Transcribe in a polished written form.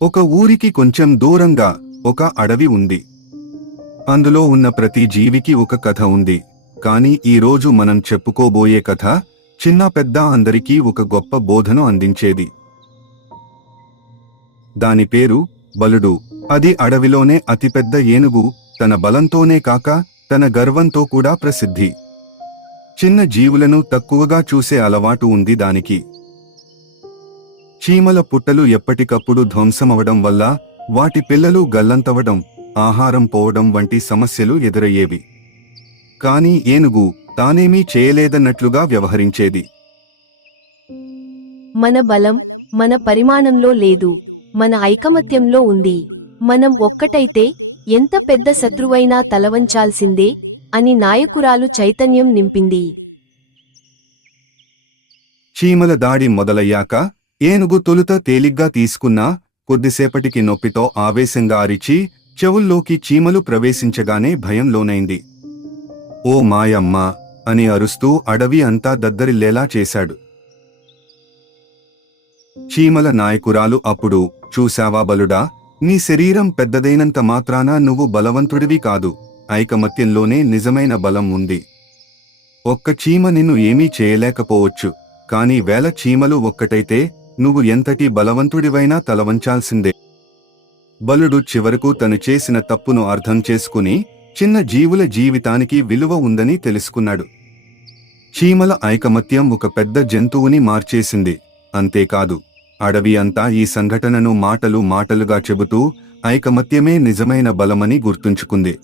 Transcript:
ఒక ఊరికి కొంచెం దూరంగా ఒక అడవి ఉంది. అందులో ఉన్న ప్రతి జీవికి ఒక కథ ఉంది. కానీ ఈ రోజు మనం చెప్పుకోబోయే కథ చిన్న పెద్ద అందరికీ ఒక గొప్ప బోధను అందించేది. దాని పేరు బలుడు. అది అడవిలోనే అతిపెద్ద ఏనుగు. తన బలంతోనే కాక తన గర్వంతో కూడా ప్రసిద్ధి. చిన్న జీవులను తక్కువగా చూసే అలవాటు ఉంది దానికి. చీమల పుట్టలు ఎప్పటికప్పుడు ధ్వంసమవడం వల్ల వాటి పిల్లలు గల్లంతవడం, ఆహారం పోవడం వంటి సమస్యలు ఎదురయ్యేవి. కానీ ఏనుగు తానేమీ చేయలేదన్నట్లుగా వ్యవహరించేది. మన బలం మన పరిమాణంలో లేదు, మన ఐకమత్యంలో ఉంది. మనం ఒక్కటైతే ఎంత పెద్ద శత్రువైనా తలవంచాల్సిందే అని నాయకురాలు చైతన్యం నింపింది. చీమల దాడి మొదలయ్యాక ఏనుగు తొలుత తేలిగ్గా తీసుకున్నా కొద్దిసేపటికి నొప్పితో ఆవేశంగా అరిచి చెవుల్లోకి చీమలు ప్రవేశించగానే భయంలోనైంది. ఓ మాయమ్మ అని అరుస్తూ అడవి అంతా దద్దరిల్లేలా చేశాడు. చీమల నాయకురాలు అప్పుడు, చూశావా బలుడా, నీ శరీరం పెద్దదైనంత మాత్రాన నువ్వు బలవంతుడివి కాదు. ఐకమత్యంలోనే నిజమైన బలం ఉంది. ఒక్క చీమ నిన్ను ఏమీ చేయలేకపోవచ్చు, కాని వేల చీమలు ఒక్కటైతే నువ్వు ఎంతటి బలవంతుడివైనా తలవంచాల్సిందే. బలుడు చివరకు తను చేసిన తప్పును అర్థం చేసుకుని చిన్న జీవుల జీవితానికి విలువ ఉందని తెలుసుకున్నాడు. చీమల ఐకమత్యం ఒక పెద్ద జంతువుని మార్చేసింది. అంతేకాదు, అడవి అంతా ఈ సంఘటనను మాటలుగా చెబుతూ ఐకమత్యమే నిజమైన బలమని గుర్తుంచుకుంది.